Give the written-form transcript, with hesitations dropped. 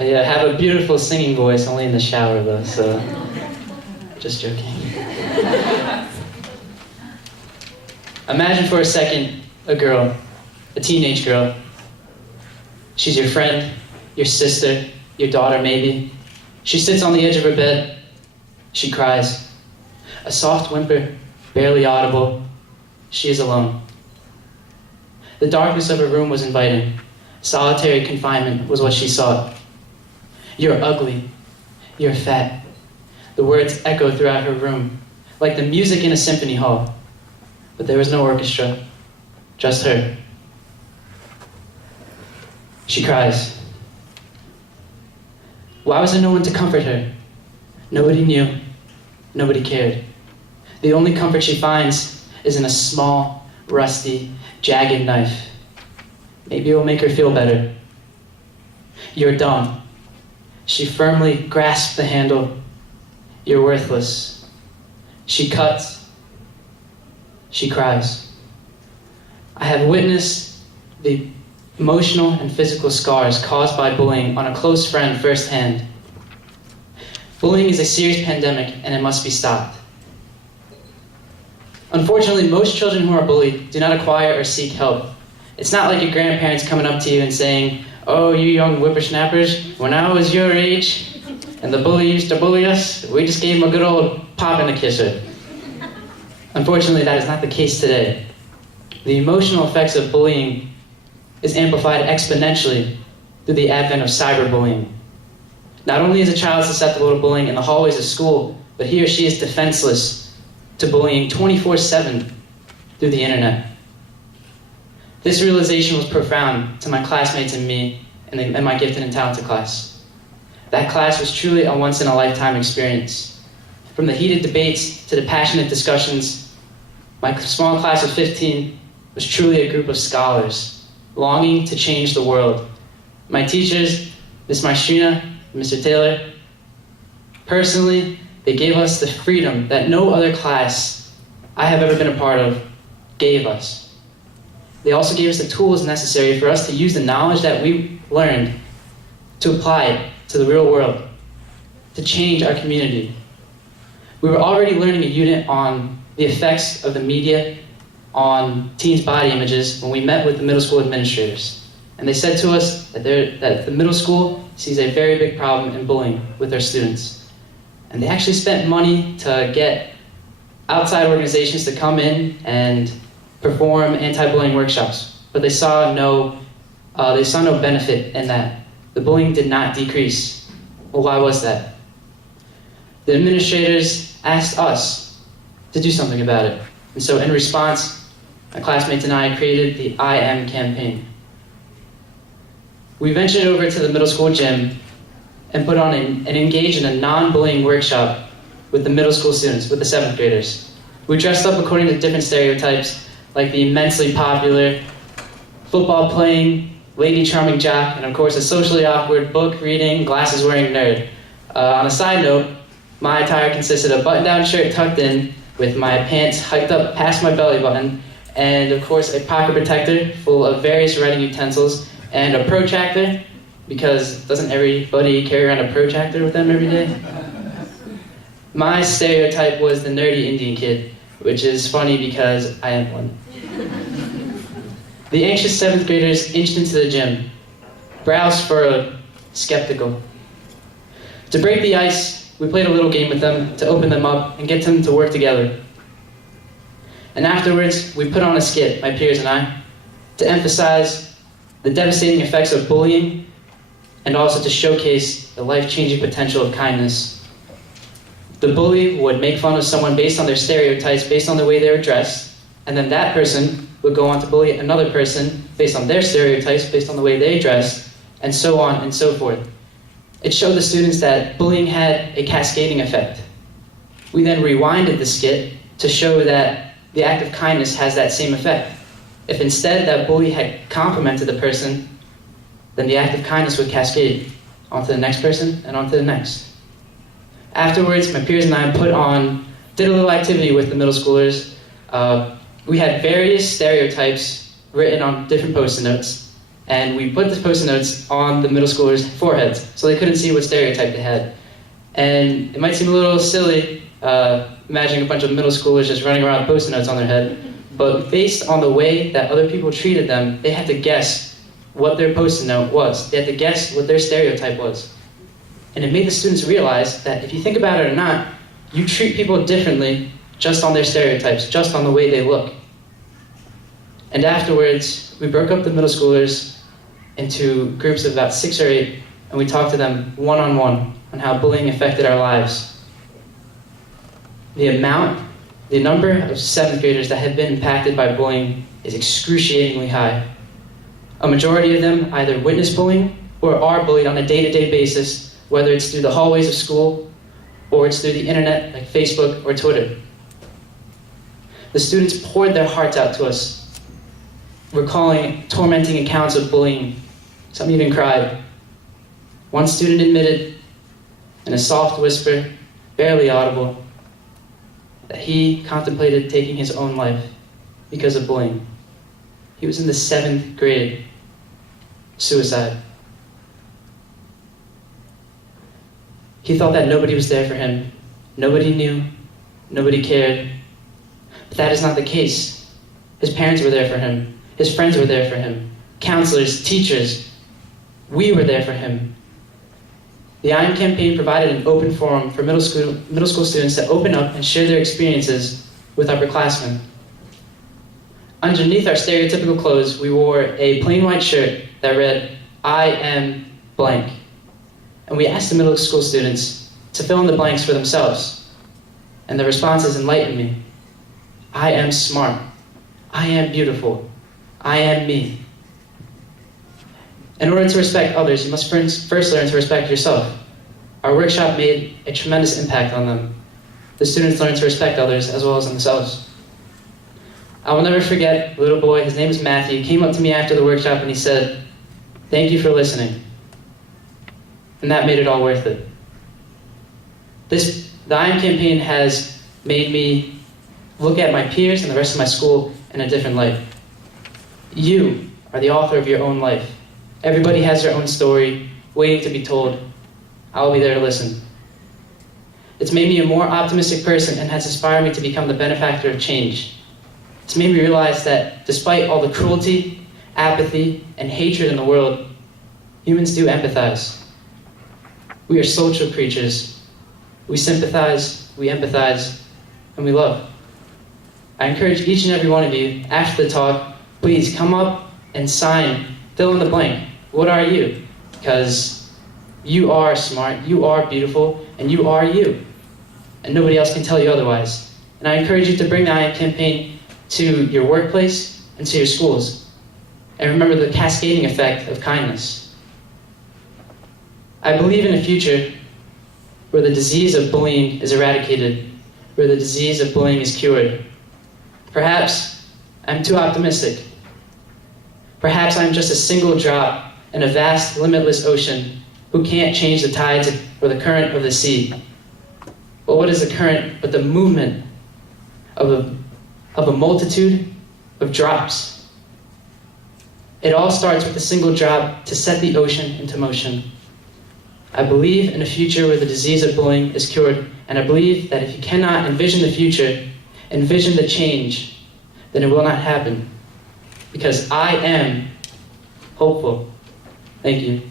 I have a beautiful singing voice, only in the shower though, so just joking. Imagine for a second a girl, a teenage girl. She's your friend, your sister, your daughter maybe. She sits on the edge of her bed. She cries. A soft whimper, barely audible. She is alone. The darkness of her room was inviting. Solitary confinement was what she sought. You're ugly. You're fat. The words echoed throughout her room, like the music in a symphony hall. But there was no orchestra, just her. She cries. Why was there no one to comfort her? Nobody knew. Nobody cared. The only comfort she finds is in a small, rusty, jagged knife. Maybe it will make her feel better. You're dumb. She firmly grasped the handle. You're worthless. She cuts. She cries. I have witnessed the emotional and physical scars caused by bullying on a close friend firsthand. Bullying is a serious pandemic and it must be stopped. Unfortunately, most children who are bullied do not acquire or seek help. It's not like your grandparents coming up to you and saying, "Oh, you young whippersnappers, when I was your age and the bully used to bully us, we just gave him a good old pop and a kisser." Unfortunately, that is not the case today. The emotional effects of bullying is amplified exponentially through the advent of cyberbullying. Not only is a child susceptible to bullying in the hallways of school, but he or she is defenseless to bullying 24/7 through the internet. This realization was profound to my classmates and me in my gifted and talented class. That class was truly a once-in-a-lifetime experience. From the heated debates to the passionate discussions, my small class of 15 was truly a group of scholars, longing to change the world. My teachers, Ms. Mystrena, Mr. Taylor, personally, they gave us the freedom that no other class I have ever been a part of gave us. They also gave us the tools necessary for us to use the knowledge that we learned to apply it to the real world, to change our community. We were already learning a unit on the effects of the media on teens' body images when we met with the middle school administrators. And they said to us that the middle school sees a very big problem in bullying with their students. And they actually spent money to get outside organizations to come in and perform anti-bullying workshops. But they saw no benefit in that. The bullying did not decrease. Well, why was that? The administrators asked us to do something about it. And so in response, my classmates and I created the I Am campaign. We ventured over to the middle school gym and put on and engaged in a non-bullying workshop with the middle school students, with the 7th graders. We dressed up according to different stereotypes, like the immensely popular football-playing, lady charming jock, and of course a socially awkward, book-reading, glasses-wearing nerd. On a side note, my attire consisted of a button-down shirt tucked in, with my pants hiked up past my belly button, and of course a pocket protector full of various writing utensils, and a protractor, because doesn't everybody carry around a protractor with them every day? My stereotype was the nerdy Indian kid, which is funny because I am one. The anxious 7th graders inched into the gym, brows furrowed, skeptical. To break the ice, we played a little game with them to open them up and get them to work together. And afterwards, we put on a skit, my peers and I, to emphasize the devastating effects of bullying and also to showcase the life-changing potential of kindness. The bully would make fun of someone based on their stereotypes, based on the way they were dressed, and then that person would go on to bully another person based on their stereotypes, based on the way they dressed, and so on and so forth. It showed the students that bullying had a cascading effect. We then rewinded the skit to show that the act of kindness has that same effect. If instead that bully had complimented the person, then the act of kindness would cascade onto the next person and onto the next. Afterwards, my peers and I did a little activity with the middle schoolers. We had various stereotypes written on different post-it notes, and we put the Post-it notes on the middle schoolers' foreheads so they couldn't see what stereotype they had. And it might seem a little silly imagining a bunch of middle schoolers just running around with Post-it notes on their head, but based on the way that other people treated them, they had to guess what their Post-it note was. They had to guess what their stereotype was. And it made the students realize that if you think about it or not, you treat people differently just on their stereotypes, just on the way they look. And afterwards, we broke up the middle schoolers into groups of about 6 or 8, and we talked to them one-on-one on how bullying affected our lives. The number of 7th graders that have been impacted by bullying is excruciatingly high. A majority of them either witness bullying or are bullied on a day-to-day basis, whether it's through the hallways of school or it's through the internet like Facebook or Twitter. The students poured their hearts out to us, recalling tormenting accounts of bullying. Some even cried. One student admitted, in a soft whisper, barely audible, that he contemplated taking his own life because of bullying. He was in the 7th grade. Suicide. He thought that nobody was there for him. Nobody knew. Nobody cared. But that is not the case. His parents were there for him. His friends were there for him. Counselors, teachers. We were there for him. The I Am campaign provided an open forum for middle school students to open up and share their experiences with upperclassmen. Underneath our stereotypical clothes, we wore a plain white shirt that read, "I am blank." And we asked the middle school students to fill in the blanks for themselves. And the responses enlightened me. I am smart. I am beautiful. I am me. In order to respect others, you must first learn to respect yourself. Our workshop made a tremendous impact on them. The students learned to respect others as well as themselves. I will never forget a little boy, his name is Matthew, came up to me after the workshop and he said, "Thank you for listening." And that made it all worth it. The I Am campaign has made me look at my peers and the rest of my school in a different light. You are the author of your own life. Everybody has their own story, waiting to be told. I will be there to listen. It's made me a more optimistic person and has inspired me to become the benefactor of change. It's made me realize that despite all the cruelty, apathy, and hatred in the world, humans do empathize. We are social creatures. We sympathize, we empathize, and we love. I encourage each and every one of you, after the talk, please come up and sign, fill in the blank. What are you? Because you are smart, you are beautiful, and you are you. And nobody else can tell you otherwise. And I encourage you to bring the I Am campaign to your workplace and to your schools. And remember the cascading effect of kindness. I believe in a future where the disease of bullying is eradicated, where the disease of bullying is cured. Perhaps I'm too optimistic. Perhaps I'm just a single drop in a vast, limitless ocean who can't change the tides or the current of the sea. But what is the current but the movement of a multitude of drops? It all starts with a single drop to set the ocean into motion. I believe in a future where the disease of bullying is cured, and I believe that if you cannot envision the future, envision the change, then it will not happen. Because I am hopeful. Thank you.